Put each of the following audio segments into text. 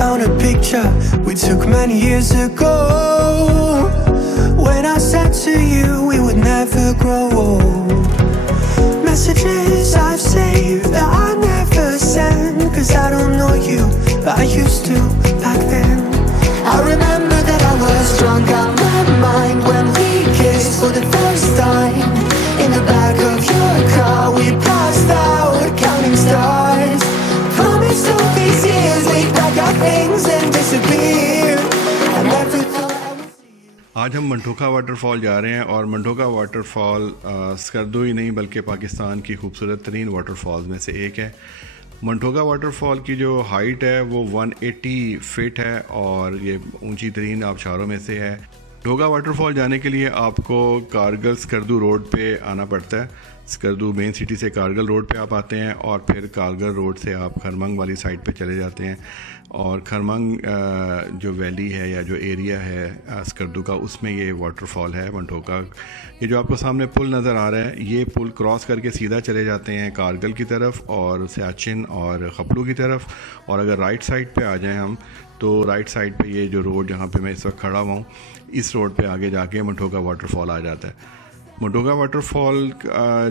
found a picture we took many years ago, when I said to you we would never grow old. Messages I've saved that I never send, 'cause I don't know you, but I used to back then. I remember that I was drunk out my mind when we kissed for the first time. In the back of your car we passed out counting stars. Promised all these years we'd pack our things and disappear. I never thought I would see you. आज हम मंठोका waterfall जा रहे हैं और मंठोका waterfall Skardu ही नहीं बल्कि पाकिस्तान की खूबसूरत तरीन वाटरफॉल्स में से एक है। मंठोका वाटरफॉल की जो हाइट है वो 180 फीट है और ये ऊंची तरीन आबशारों में से है। मंठोका वाटरफॉल जाने के लिए आपको कारगिल-स्कर्दू रोड पे आना पड़ता है। स्कर्दू मेन सिटी से कारगिल रोड पे आप आते हैं और फिर कारगिल रोड से आप खरमंग वाली साइड पे चले जाते हैं और खरमंग जो वैली है या जो एरिया है स्कर्दू का, उसमें ये वाटरफॉल है मंठोका। ये जो आपको सामने पुल नज़र आ रहा है, ये पुल क्रॉस करके सीधा चले जाते हैं कारगिल की तरफ और सियाचिन और खपलू की तरफ। और अगर राइट साइड पे आ जाएं हम, तो राइट साइड पे ये जो रोड जहाँ पे मैं इस वक्त खड़ा हुआ हूँ, इस रोड पे आगे जाके मंठोका वाटरफॉल आ जाता है। मंठोका वाटरफॉल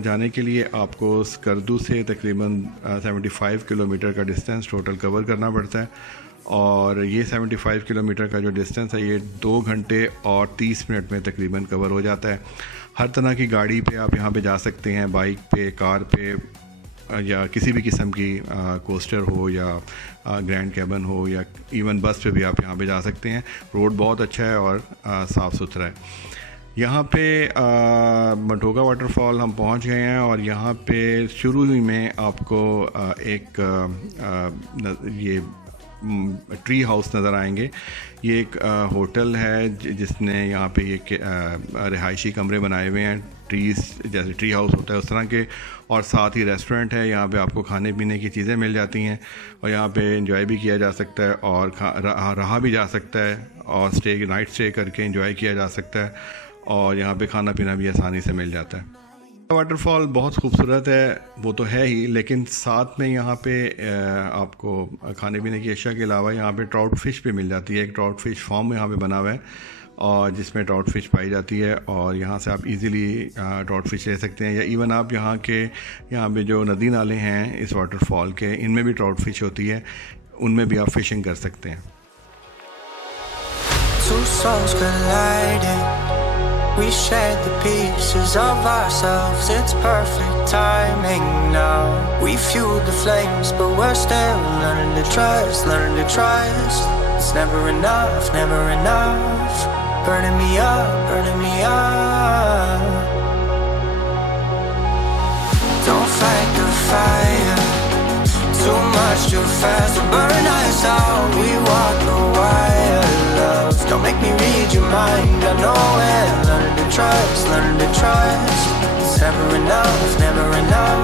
जाने के लिए आपको स्कर्दू से तकरीबन 75 किलोमीटर का डिस्टेंस टोटल कवर करना पड़ता है और ये 75 किलोमीटर का जो डिस्टेंस है ये 2 घंटे और 30 मिनट में तकरीबन कवर हो जाता है। हर तरह की गाड़ी पे आप यहाँ पे जा सकते हैं, बाइक पे, कार पे या किसी भी किस्म की कोस्टर हो या ग्रैंड कैबन हो या इवन बस पे भी आप यहाँ पे जा सकते हैं। रोड बहुत अच्छा है और साफ़ सुथरा है। यहाँ पे मंठोका वाटरफॉल हम पहुँच गए हैं और यहाँ पे शुरू ही में आपको एक ये ट्री हाउस नज़र आएंगे। ये एक होटल है जिसने यहाँ पे ये रिहायशी कमरे बनाए हुए हैं, ट्रीज जैसे ट्री हाउस होता है उस तरह के, और साथ ही रेस्टोरेंट है। यहाँ पे आपको खाने पीने की चीज़ें मिल जाती हैं और यहाँ पे एंजॉय भी किया जा सकता है और रहा भी जा सकता है और नाइट स्टे करके एंजॉय किया जा सकता है और यहाँ पे खाना पीना भी आसानी से मिल जाता है। वाटरफॉल बहुत खूबसूरत है, वो तो है ही, लेकिन साथ में यहाँ पे आपको खाने पीने की अशिया के अलावा यहाँ पे ट्राउट फ़िश भी मिल जाती है। एक ट्राउट फ़िश फार्म यहाँ पे बना हुआ है और जिसमें ट्राउट फ़िश पाई जाती है और यहाँ से आप इजीली ट्राउट फ़िश ले सकते हैं। या इवन आप यहाँ पे जो नदी नाले हैं इस वाटरफॉल के, इनमें भी ट्राउट फ़िश होती है, उनमें भी आप फ़िशिंग कर सकते हैं। We shared the pieces of ourselves, it's perfect timing now. We fueled the flames, but we're still learning to trust, It's never enough, never enough. Burning me up, burning me up. Don't fight the fire, too much too fast to burn us out. We walk the wire, love. Don't make me read your mind, I know it. Learn to trust, It's never enough, never enough.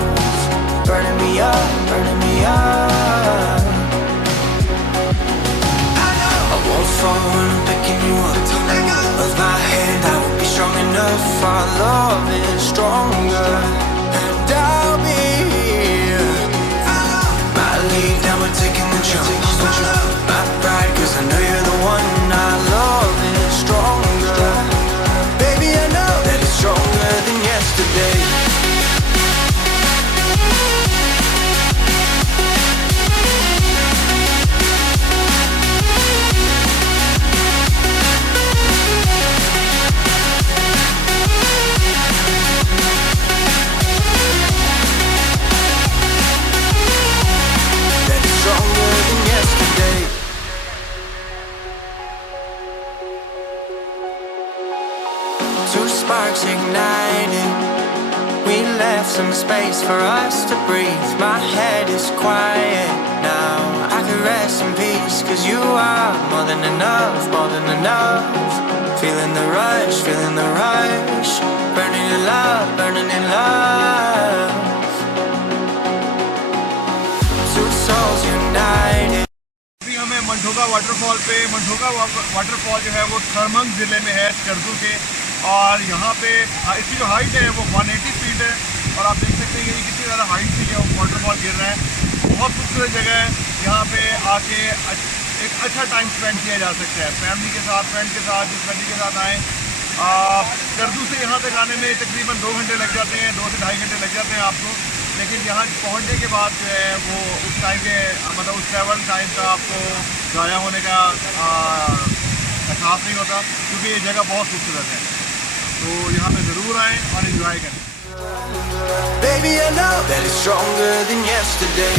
Burning me up, burning me up. I won't fall when I'm picking you up. With my hand, I won't be strong enough. Our love is stronger, and I'll be here. My lead, now we're taking the jump. My pride, 'cause I know you're the one. Our love is stronger. Baby, I know that it's stronger than yesterday. Sparks ignited, we left some space for us to breathe. My head is quiet now, I can rest in peace, 'cause you are more than enough, more than enough. Feeling the rush, burning in love, burning in love. Two souls united. अभी हमें मंठोका waterfall पे, मंठोका waterfall जो है वो खरमंग ज़िले में है स्कर्दू के, और यहाँ पे इसकी जो हाइट है वो 180 फीट है और आप देख सकते हैं ये कितनी ज़्यादा हाइट से ये वाटरफॉल गिर रहा है। बहुत खूबसूरत जगह है, यहाँ पे आके एक अच्छा टाइम स्पेंड किया जा सकता है फैमिली के साथ, फ्रेंड के साथ, जिस मर्जी के साथ आएँ। स्कर्दू से यहाँ तक आने में तकरीबन 2 घंटे लग जाते हैं, 2 से ढाई घंटे लग जाते हैं आपको, लेकिन यहाँ पहुँचने के बाद जो है वो उस टाइम के मतलब उस ट्रैवल टाइम का आपको ज़ाया होने का एहसास नहीं होता, क्योंकि ये जगह बहुत खूबसूरत है। तो यहाँ पे ज़रूर आएँ और इन्जॉय करें। Baby, I know that it's stronger than yesterday.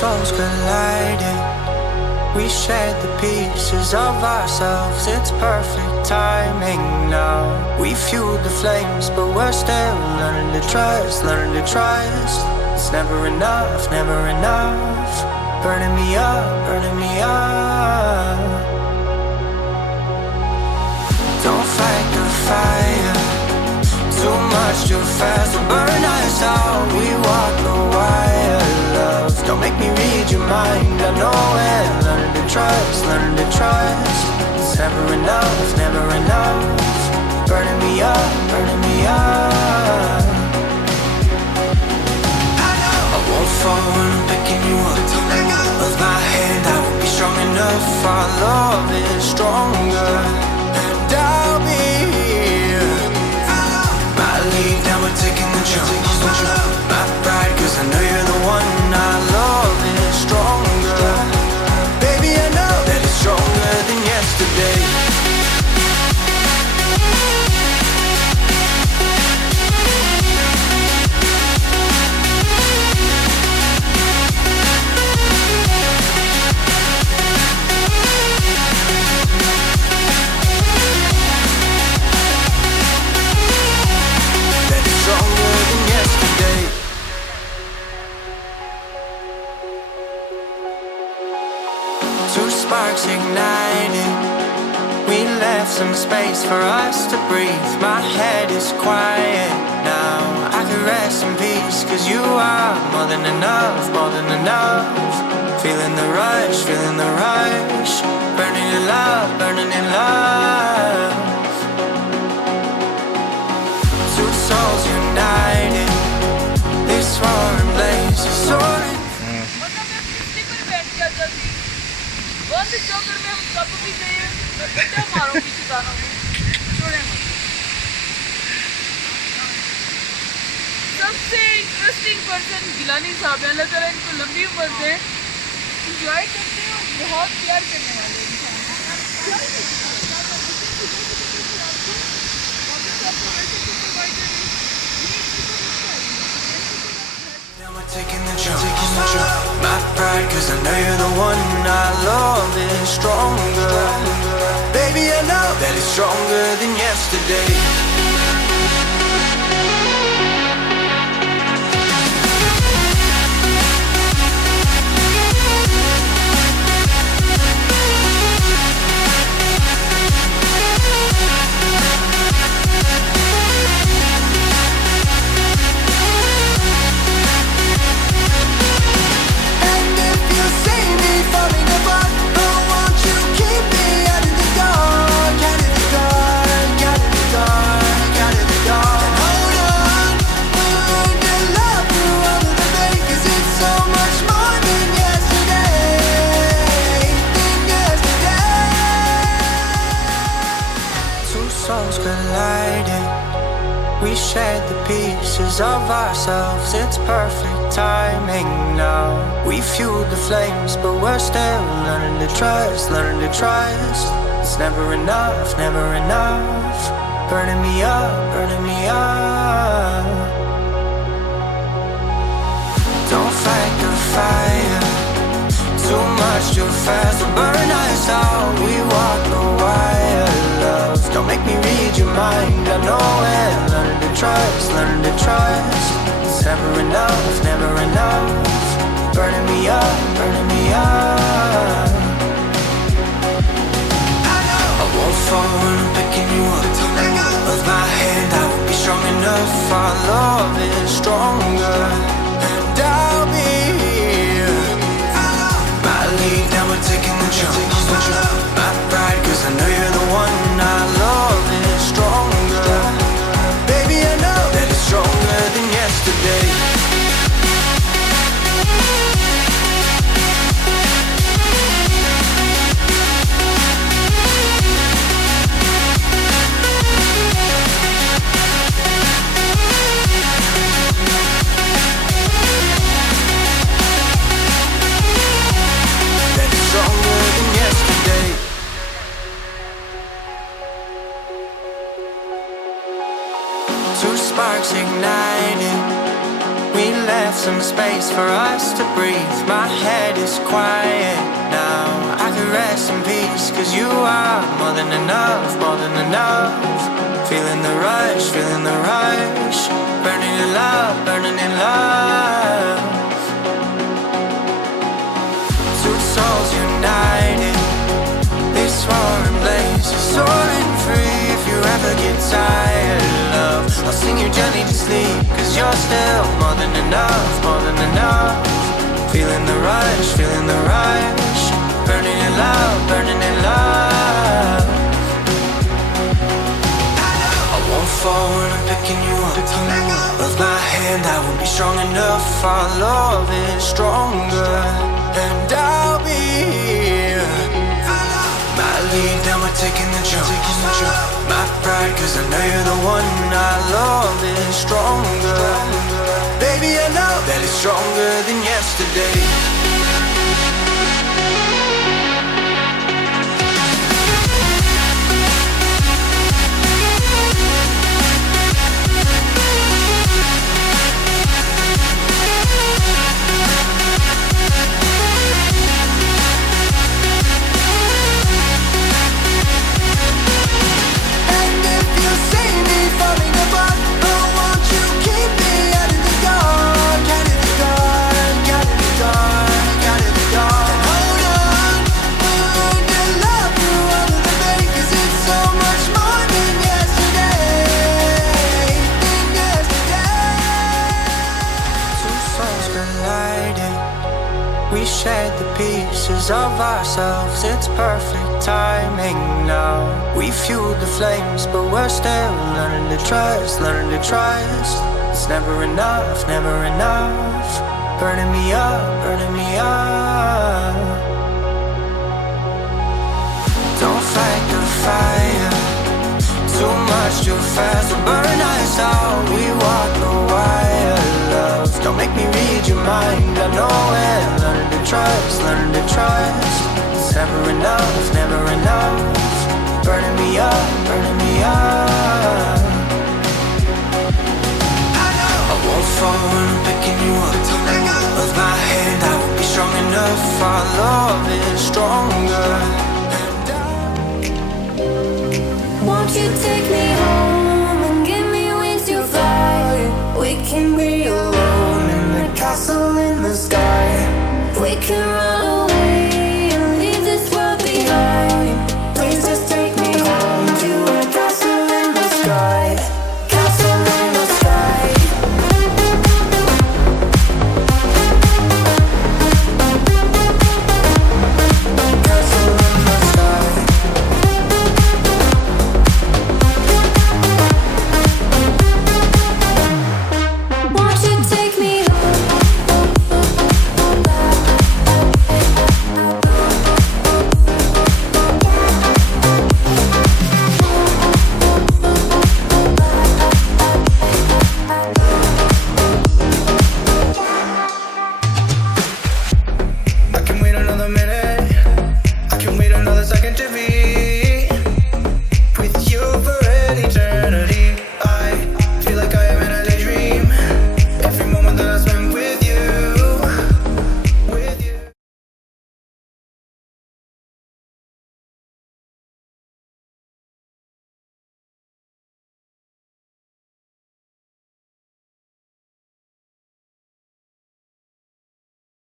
Souls colliding, we shared the pieces of ourselves. It's perfect timing now. We fueled the flames, but we're still learning to trust, learning to trust. It's never enough, never enough. Burning me up, burning me up. Don't fight the fire, too much too fast to burn us out. We walk the wire, love. Don't make me read your mind, I know it. Learn to trust, learn to trust. It's never enough, never enough. Burning me up, burning me up. I won't fall when I'm picking you up. Of my hand, I won't be strong enough. Our love is stronger, and I'll be here. My lead, now we're taking the jump. My pride, cause I know you're the one. Our love is stronger. Baby, I know that it's stronger than yesterday. That it's stronger than yesterday. Two sparks ignited, we left some space for us to breathe. My head is quiet now, I can rest in peace. Cause you are more than enough, more than enough. Feeling the rush, feeling the rush. Burning in love, burning in love. Two souls united, this roaring blaze is soaring. बंद चौकर में हम कब भी गए मैं बेटा मारूंगी ठिकानों में छोड़े मत। सबसे इंटरेस्टिंग पर्सन गिलानी साहब है, अल्लाह ताला इनको लंबी उम्र दे। इंजॉय करते हैं और बहुत प्यार करने वाले इंसान taking the jump, my pride, cause I know you're the one. Our love is stronger. Baby, I know that it's stronger than yesterday. We shared the pieces of ourselves. It's perfect timing now. We fueled the flames, but we're still learning to trust, learning to trust. It's never enough, never enough. Burning me up, burning me up. Don't fight the fire, too much much too fast to burn us out. We walk the wire, love. Don't make me read your mind. I know it. Learn to trust, learn to trust. It's never enough, never enough. Burning me up, burning me up. I won't fall when I'm picking you up. With my hand, I won't be strong enough. Our love is stronger, and I'll be here. My lead, now we're taking the jump. My pride, 'cause I know you're the one. Our love is stronger. Baby, I know that it's stronger than yesterday. Sparks ignited. We left some space for us to breathe. My head is quiet now. I can rest in peace, 'cause you are more than enough, more than enough. Feeling the rush, feeling the rush. Burning in love, burning in love. Two souls united. This roaring blaze is soaring free. If you ever get tired, love, I'll sing you gently to sleep, 'cause you're still more than enough, more than enough. Feeling the rush, feeling the rush. Burning in love, burning in love. I won't fall when I'm picking you up. With my hand, I won't be strong enough. Our love is stronger, and I'll be here. My lead, now we're taking the jump. My pride, 'cause I know you're the one. Our love is stronger. Baby, I know that it's stronger than yesterday. Shared the pieces of ourselves. It's perfect timing now. We fueled the flames, but we're still learning to trust, learning to trust. It's never enough, never enough. Burning me up, burning me up. Don't fight the fire. Too much too fast to burn us out. We walk the wire, love. Don't make me read your mind. I know it. Learn to trust, learn to trust. It's never enough, never enough. Burning me up, burning me up. I won't fall when I'm picking you up. With my hand, I won't be strong enough. Our love is stronger. Won't you take me home and give me wings to fly? We can be alone in the castle in the sky. We can run